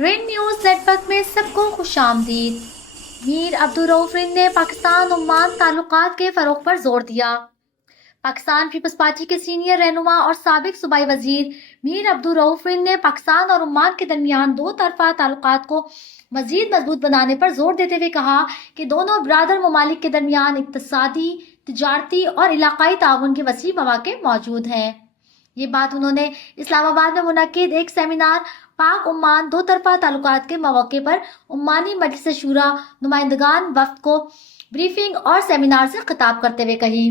رین news net work میں سب کو خوش آمدید۔ میر عبدالرؤف رند نے پاکستان عمان تعلقات کے فروغ پر زور دیا۔ پاکستان پیپلز پارٹی کے سینئر رہنما اور سابق صوبائی وزیر میر عبدالرؤف رند نے پاکستان اور عمان کے درمیان دو طرفہ تعلقات کو مزید مضبوط بنانے پر زور دیتے ہوئے کہا کہ دونوں برادر ممالک کے درمیان اقتصادی، تجارتی اور علاقائی تعاون کے وسیع مواقع موجود ہیں۔ یہ بات انہوں نے اسلام آباد میں منعقد ایک سیمینار پاک عمان دو طرفہ تعلقات کے مواقع پر عمانی مجلس شورا نمائندگان وفد کو بریفنگ اور سیمینار سے خطاب کرتے ہوئے کہی۔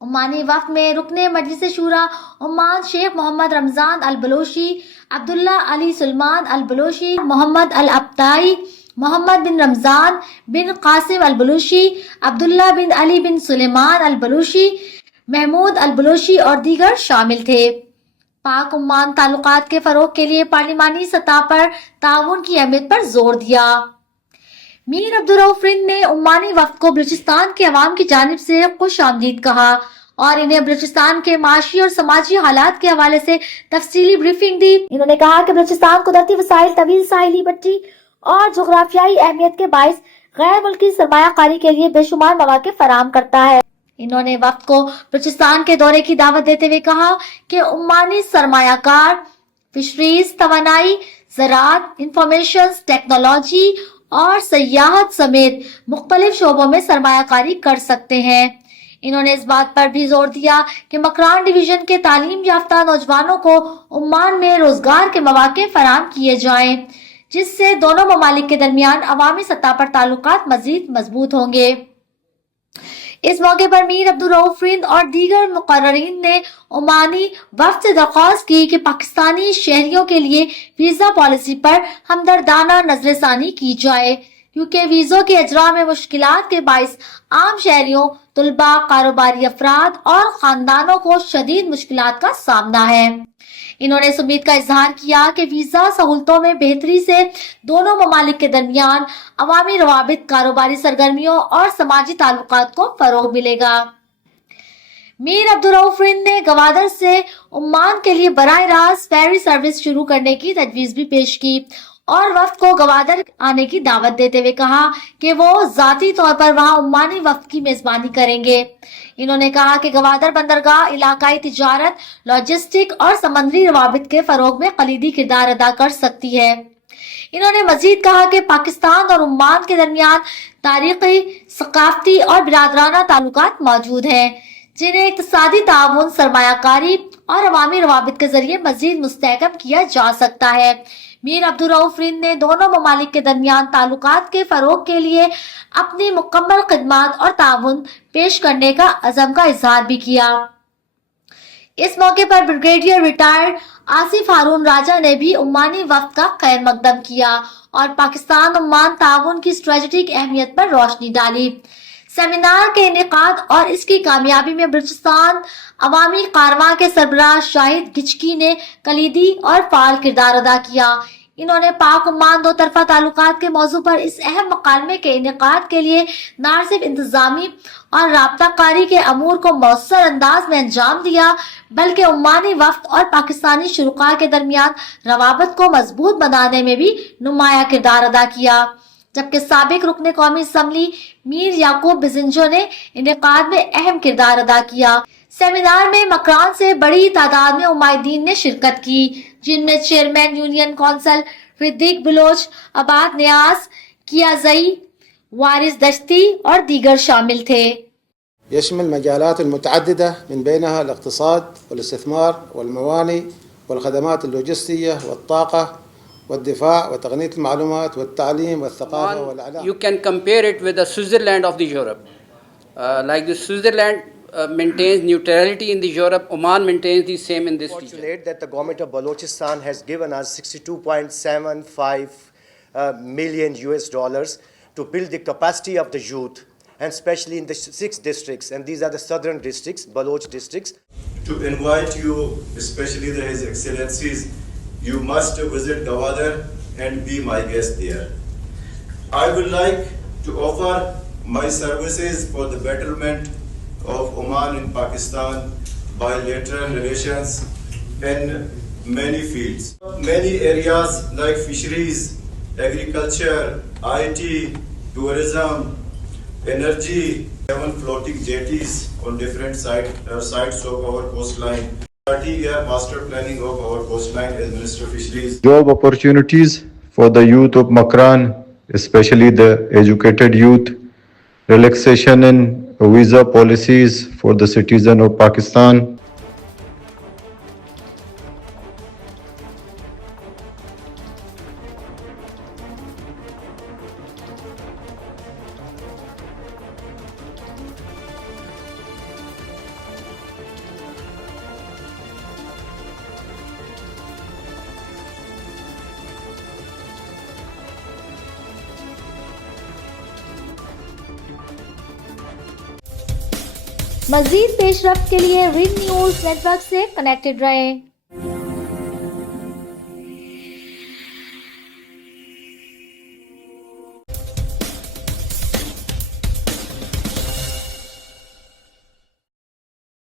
عمانی وفد میں رکن مجلس شورا عمان شیخ محمد رمضان البلوچی، عبداللہ علی سلمان البلوچی، محمد الابتائی، محمد بن رمضان بن قاسم البلوچی، عبداللہ بن علی بن سلیمان البلوچی، محمود البلوچی اور دیگر شامل تھے۔ پاک عمان تعلقات کے فروغ کے لیے پارلیمانی سطح پر تعاون کی اہمیت پر زور دیا۔ میر عبدالرؤف رند نے عمانی وفد کو بلوچستان کے عوام کی جانب سے خوش آمدید کہا اور انہیں بلوچستان کے معاشی اور سماجی حالات کے حوالے سے تفصیلی بریفنگ دی۔ انہوں نے کہا کہ بلوچستان قدرتی وسائل، طویل ساحلی پٹی اور جغرافیائی اہمیت کے باعث غیر ملکی سرمایہ کاری کے لیے بے شمار مواقع فراہم کرتا ہے۔ انہوں نے وفد کو بلوچستان کے دورے کی دعوت دیتے ہوئے کہا کہ عمانی سرمایہ کار فشریز، توانائی، زراعت، انفارمیشن ٹیکنالوجی اور سیاحت سمیت مختلف شعبوں میں سرمایہ کاری کر سکتے ہیں۔ انہوں نے اس بات پر بھی زور دیا کہ مکران ڈویژن کے تعلیم یافتہ نوجوانوں کو عمان میں روزگار کے مواقع فراہم کیے جائیں، جس سے دونوں ممالک کے درمیان عوامی سطح پر تعلقات مزید مضبوط ہوں گے۔ اس موقع پر میر عبدالرؤف رند اور دیگر مقررین نے عمانی وفد سے درخواست کی کہ پاکستانی شہریوں کے لیے ویزا پالیسی پر ہمدردانہ نظر ثانی کی جائے، کیونکہ ویزوں کے اجراء میں مشکلات کے باعث عام شہریوں، طلباء، کاروباری افراد اور خاندانوں کو شدید مشکلات کا سامنا ہے۔ انہوں نے اس امید کا اظہار کیا کہ ویزا سہولتوں میں بہتری سے دونوں ممالک کے درمیان عوامی روابط، کاروباری سرگرمیوں اور سماجی تعلقات کو فروغ ملے گا۔ میر عبدالرؤف رند نے گوادر سے عمان کے لیے براہ راست فیری سروس شروع کرنے کی تجویز بھی پیش کی اور وفد کو گوادر آنے کی دعوت دیتے ہوئے کہا کہ وہ ذاتی طور پر وہاں عمانی وفد کی میزبانی کریں گے۔ انہوں نے کہا کہ گوادر بندرگاہ علاقائی تجارت، لاجسٹک اور سمندری روابط کے فروغ میں کلیدی کردار ادا کر سکتی ہے۔ انہوں نے مزید کہا کہ پاکستان اور عمان کے درمیان تاریخی، ثقافتی اور برادرانہ تعلقات موجود ہیں، جنہیں اقتصادی تعاون، سرمایہ کاری اور عوامی روابط کے ذریعے مزید مستحکم کیا جا سکتا ہے۔ میر عبدالرؤف رند نے دونوں ممالک کے درمیان تعلقات کے فروغ کے لیے اپنی مکمل خدمات اور تعاون پیش کرنے کا عزم کا اظہار بھی کیا۔ اس موقع پر بریگیڈیئر ریٹائرڈ آصف ہارون راجہ نے بھی عمانی وفد کا خیر مقدم کیا اور پاکستان عمان تعاون کی اسٹریٹجک اہمیت پر روشنی ڈالی۔ سیمینار کے انعقاد اور اس کی کامیابی میں بلوچستان عوامی کارواں کے سربراہ شاہد گچکی نے کلیدی اور فعال کردار ادا کیا۔ انہوں نے پاک عمان دو طرفہ تعلقات کے موضوع پر اس اہم مکالمے کے انعقاد کے لیے نہ صرف انتظامی اور رابطہ کاری کے امور کو مؤثر انداز میں انجام دیا، بلکہ عمانی وفد اور پاکستانی شرکاء کے درمیان روابط کو مضبوط بنانے میں بھی نمایاں کردار ادا کیا، جبکہ سابق رکن قومی اسمبلی میر یعقوب بزنجو نے انعقاد میں اہم کردار ادا کیا۔ سیمینار میں مکران سے بڑی تعداد میں عمائدین نے شرکت کی، جن میں چیئرمین یونین کونسل ردیق بلوچ، عباد نیاز، کیا زئی، وارث دشتی اور دیگر شامل تھے۔ يشمل مجالات متعددة من بينها الاقتصاد والاستثمار والموانئ والخدمات اللوجستية والطاقة والدفاع وتقنية المعلومات والتعليم والثقافة والإعلام. You can compare it with the Switzerland of the Europe. Like the Switzerland maintains neutrality in the Europe, Oman maintains the same in this region. Fortunate that the government of Balochistan has given us $62.75 million to build the capacity of the youth, and especially in the 6 districts, and these are the southern districts, Baloch districts. To invite you, especially His Excellencies, you must visit Gwadar and be my guest there. I would like to offer my services for the betterment of Oman and Pakistan bilateral relations in many fields. Many areas like fisheries, agriculture, IT, tourism, energy, 7 floating jetties on different sides of our coastline. 30-year master planning of our coastline as Minister of Fisheries. Job opportunities for the youth of Makran, especially the educated youth, relaxation in visa policies for the citizen of Pakistan. مزید پیش رفت کے لیے رنگ news net work سے connected رہیں.